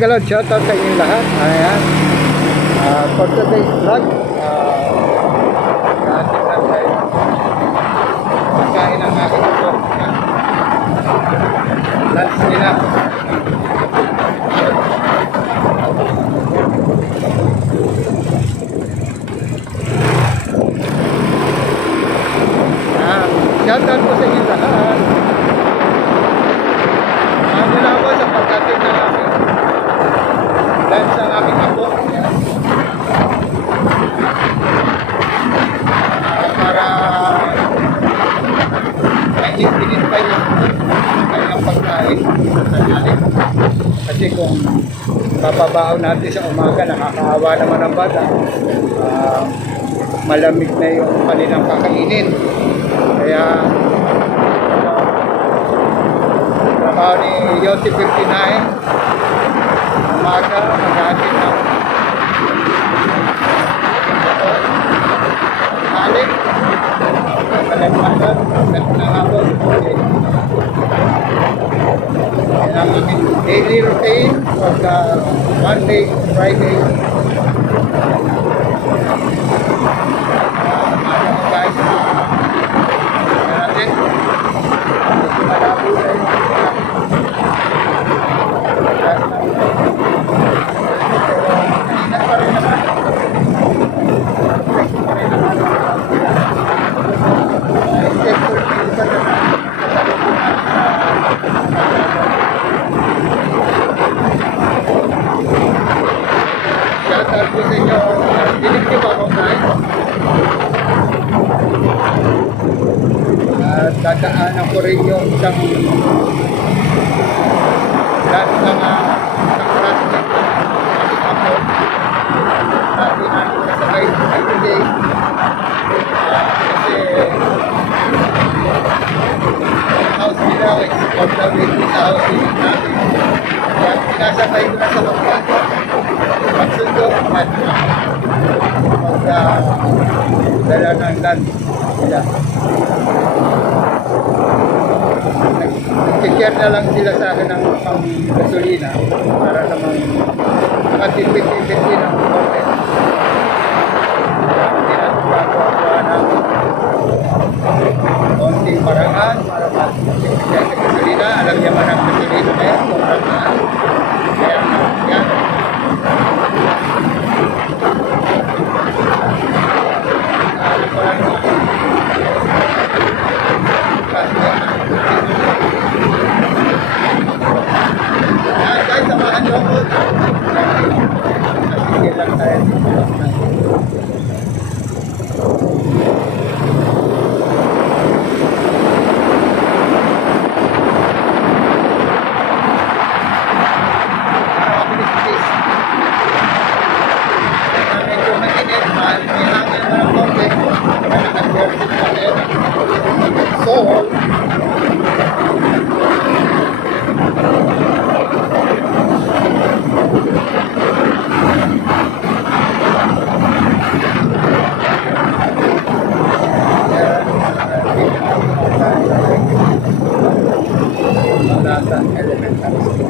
Tagalog, shoutout sa inyo lahat. Ayan. For today's vlog, natin lang tayo. Pagkain ang aking ito. Lunch nila. Shoutout po sa inyo lahat. Ano na ako sa pagkatin ng aking lunch ang aking ako. Para may infinite pa yung kanyang pagkain sa aling. Kasi kung papabaon natin sa umaga, nakakaawa naman ang bata. Malamig na yung kanilang kakainin. Kaya trabaho ni Yossi 59 umaga maghahatid ng aling kalagmatan ng hapon. Yan ang aming daily routine pagka Monday, Friday. Guys, natin malabo na yung shoutout po sa inyo. Dinig niyo ba ako guys? At dadaanan ko rin yung isang lahat ng classmate ako natin natin kasabay today kasi house nila is on the way to sa house natin kaya pinasabay ko na sa kapag magsundo at magdala ng lunch nila. Nag-share na lang sila sa akin ng pang gasolina para naman makatipid-tipid din ang konti. Hindi natin gagawa ng konting paraan para makatipid sa gasolina. Alam niya man ang gasolina na yan, sobrang taas. Kaya yan. Guys, samahan nyo ako. Sige lang tayo. Medyo mainit, may hangin na ng konti. So, elementary school.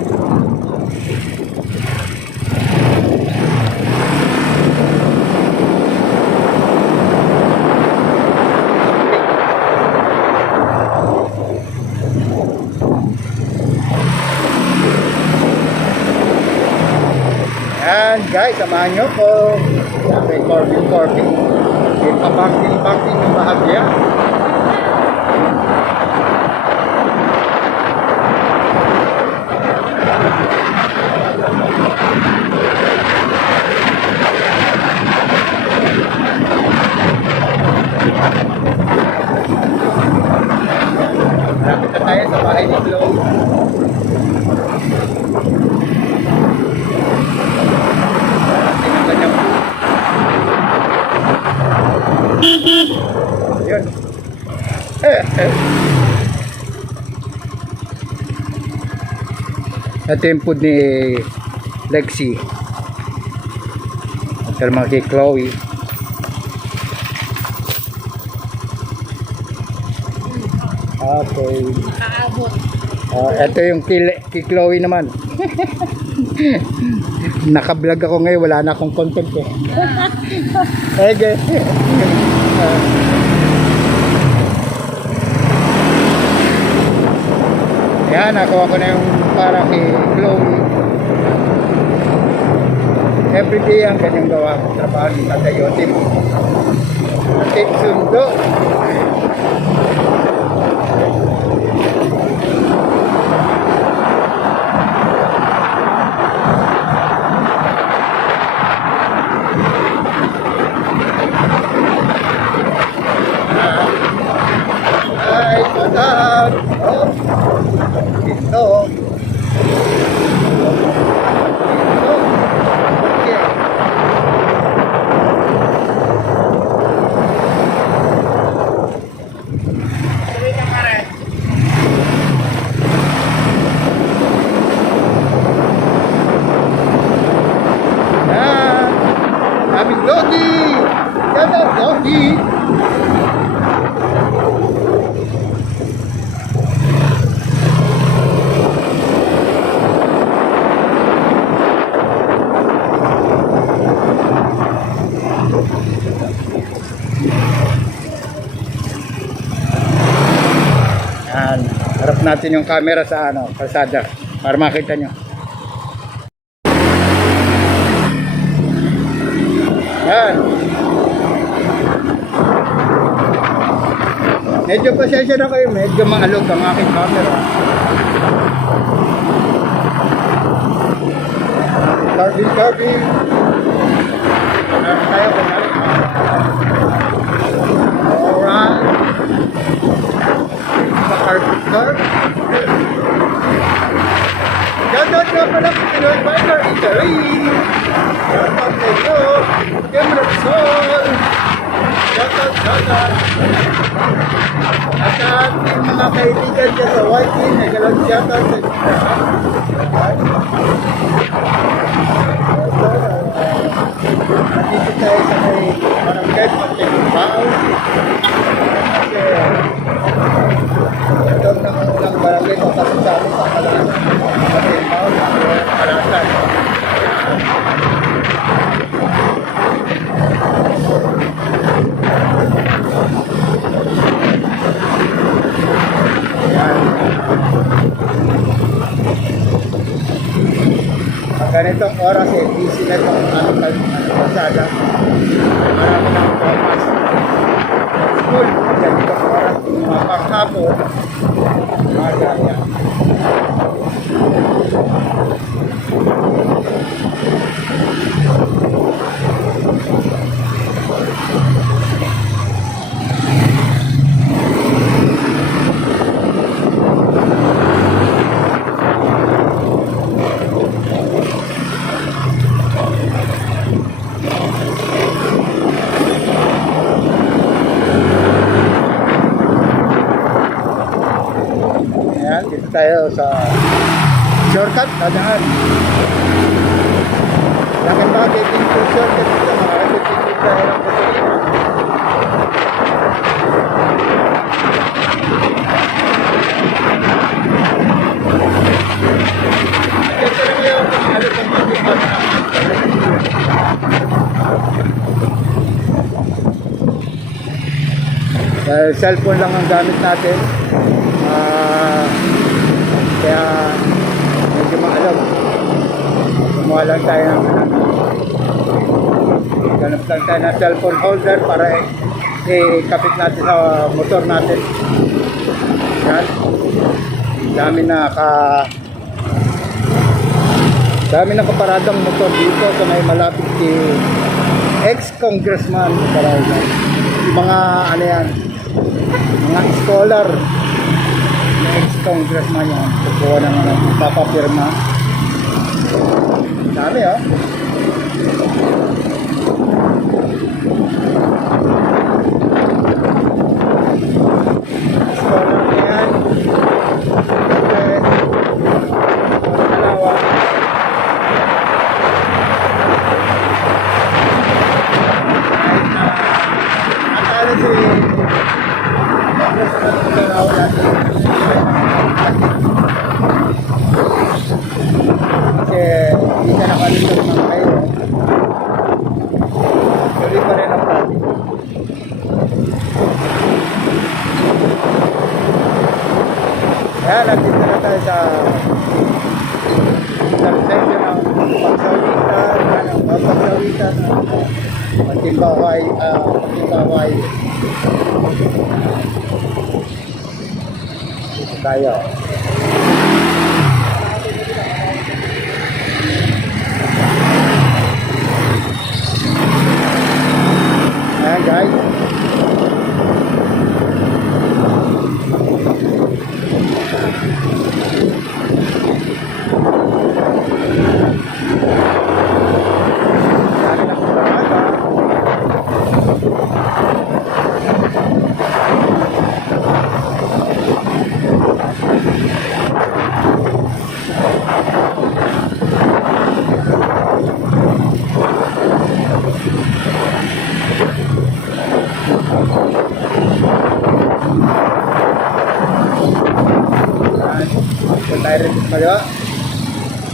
Yan guys, samahan nyo po. May Corby. Yung paparking ng bahagya. Lapit na tayo sa bahay ni Chloe. Yun. Ito yung food ni Lexi. Ito naman kay Chloe. Okay. Aabot. Ito yung kay Chloe naman. Naka-vlog ako ngayon, wala na akong content eh. Okay. Yan, nakuha ko na yung para kay Chloe. Everyday ang kanyang gawa ko. Trabaho ni Tatay Yotim. Tatay Sundo. Ay, patag. Oh. Ito. Doggy! Get up, doggy! Yan. Harap natin yung camera sa kalsada para makita nyo. Yan. Medyo pasensya na kayo, medyo maalog ang aking camera. Carving. Tayo ko na. Alright. Carving. Ganda na pala kung Pinoy Biker Eatery. Shoutout sa iyo, Kim Repsol. Shoutout. At ating mga kaibigan dyan sa YT, nagalang shoutout sa iyo. Nandito tayo sa may barangay Pagkakabao. Kasi ito ng barangay Pagkakabao sa Kalasan. Pagkakabao sa Kalasan. Ganitong oras eh, busy na itong kalsada. Marami na ang pumas. School, ganitong oras, mga panghapon, mga gaya. Dito tayo sa shortcut, dadaan. Lakad ba taking to shortcut dito, makakatitigil tayo ng gasolina. Ito na ngayon kung halos ang pagkipas na. Dahil cellphone lang ang gamit natin. Kaya medyo maalam. Kumuha lang tayo ng ganap lang tayo ng cellphone holder para ikapit natin sa motor natin. Yan. Dami na kaparadang motor dito sa may malapit si ex-congressman Caraga. Mga ano yan, mga scholar na ex-congressman yan, kukuha ng papapirma. Dami oh. Scholar na yan. Dalawa. Akala si Congressman Caraga natin. Yan, nandito na tayo sa intersection ng pagsawitan, ng pagsawitan ng Patimbaway, Patimbaway. Dito tayo. Ayan guys. Kung tayo rin tayo,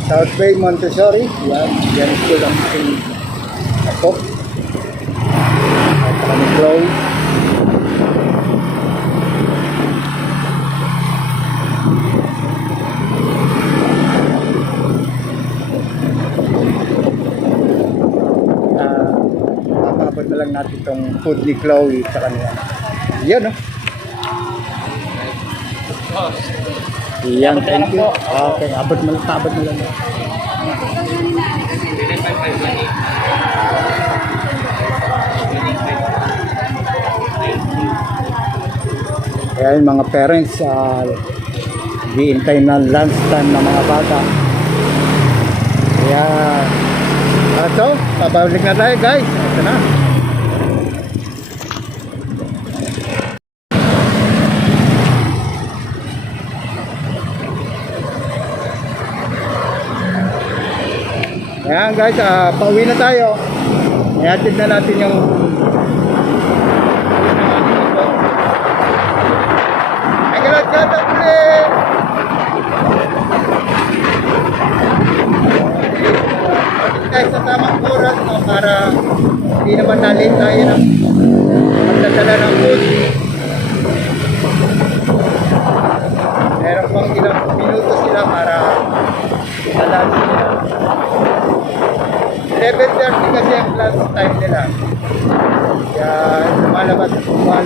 South Bay Montessori. Yan school ang aking ako. At kami close. Papakabot na lang natin itong food ni Chloe sa kanila. Yan, no? Yan, thank you. Okay, abot mo lang. Ayan, mga parents, hiintay na lunch time ng mga bata. Ayan. So, pabalik na tayo guys. Ito na. Ayan guys, pauwi na tayo. Ihatid na natin yung ay galot ka ulit. Guys, sa tamang oras no, para hindi naman nalit tayo ng magdadala ng food. Meron pang ilang minuto sila para salaan sila. 11:30 kasi ang class time nila. Kaya lumalabas ako sa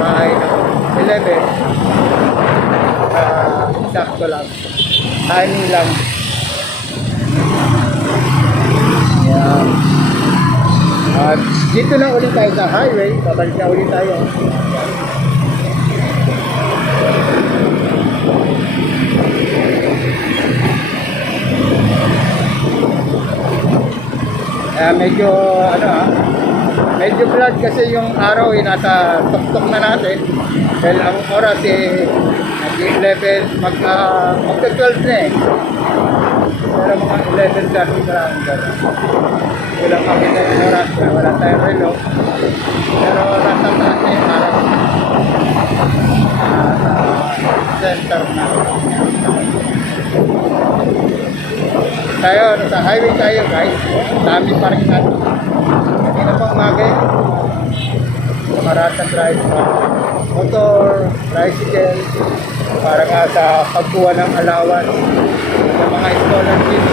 bahay ng 11. Sakto lang. Timing lang. Yan. At dito na ulit tayo sa highway. Babalik na ulit tayo. Medyo medyo vlog kasi yung araw nasa tuktok na natin dahil ang oras nag-11 magka-12 na pero mga 11:30 na lang wala kami na yung oras wala tayong relo pero nasa taas na yung araw center na tayo, nasa highway tayo guys. Dami parking natin. Hindi na pang magay. Maratang drive motor, tricycle para nga sa pagkuha ng allowance sa mga scholarship.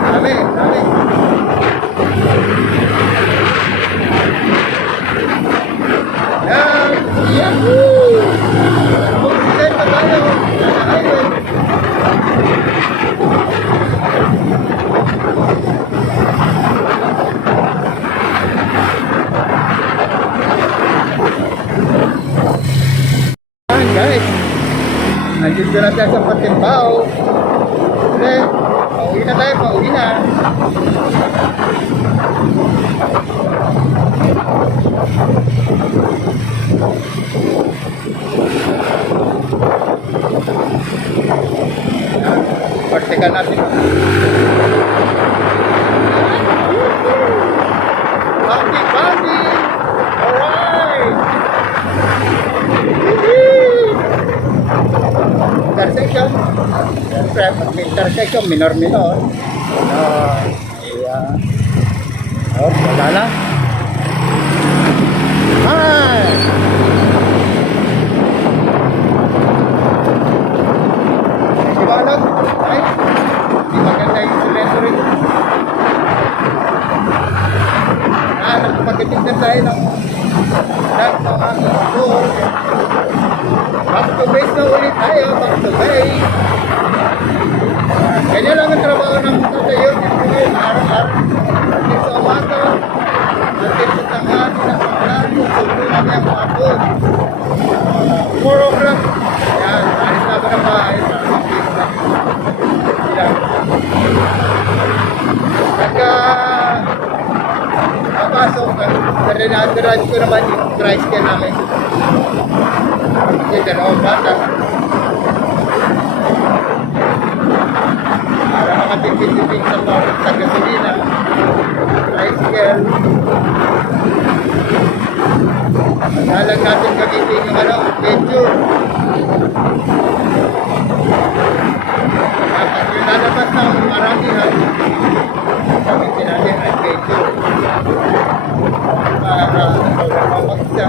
Dami. Yahoo! Guys, nandito na tayo sa Patimbao. Pauwi na tayo, pauwi na. Partikan natin. Bandi! Alright! Intersection. Siyempre, intersection, minor-minor. Wala na. Hi! Magkatitignan tayo ng aming tour. Back to base na ulit tayo, back to base. Ganyan lang ang trabaho ng tatayo dito ngayon, araw-araw. Until sa umaga, until sa tanghali na pagkakas, sundo namin ang hapon. 4 o'clock, ayan, alis na ako ng bahay sa aming base na. Pagka papasok, rinadurage ko naman yung tricycle namin. Kasi dalawang bata. Para makatipid-tipid sa bawat sa gasolina. Tricycle. Madalang natin gamitin yung adventure. Kapag yung lalabas ng maramihan, gamitin natin adventure. Para wala mamagsa.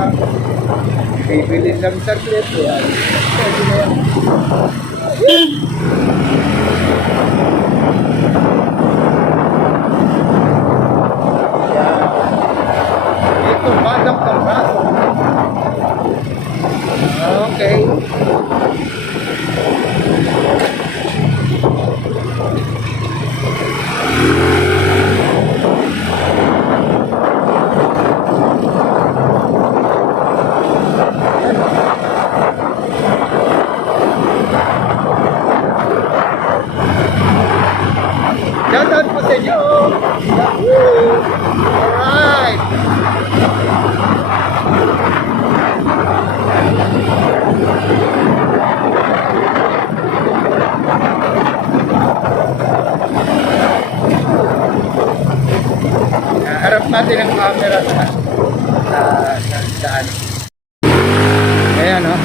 Bibilin lang sa clip. Yan. Pwede na yan. Ayan. Ito, badang pang-braso. Okay. Shoutout po sa inyo! Yahoo! Alright! Harap natin ang camera sa daan. Ayan o.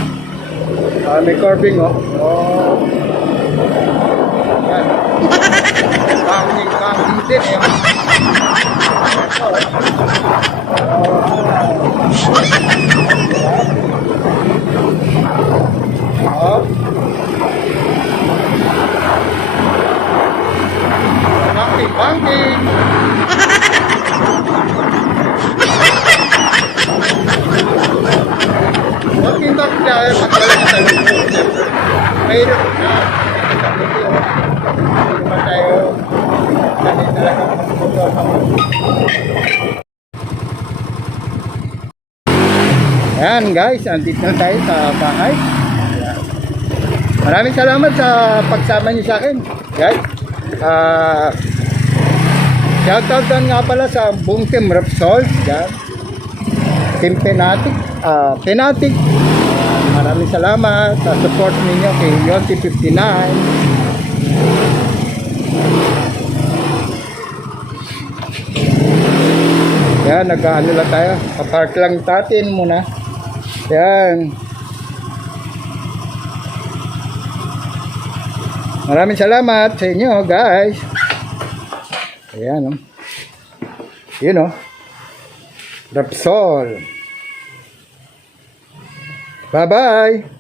May curving o. Ayan. Banging din eh. Banging. Walking back dahil magkalang sa mayroon na. Hindi tayo Ayan guys, andito na tayo sa bahay. Maraming salamat sa pagsama niyo sa akin guys. Shoutout doon nga pala sa buong team Repsol, Team Penatic, Penatic. Maraming salamat sa support ninyo kay Yossi 59. Yan, nag-ano lang tayo. Papark lang natin muna. Yan. Maraming salamat sa inyo, guys. Ayan, oh. Yun, oh. Repsol. Bye-bye.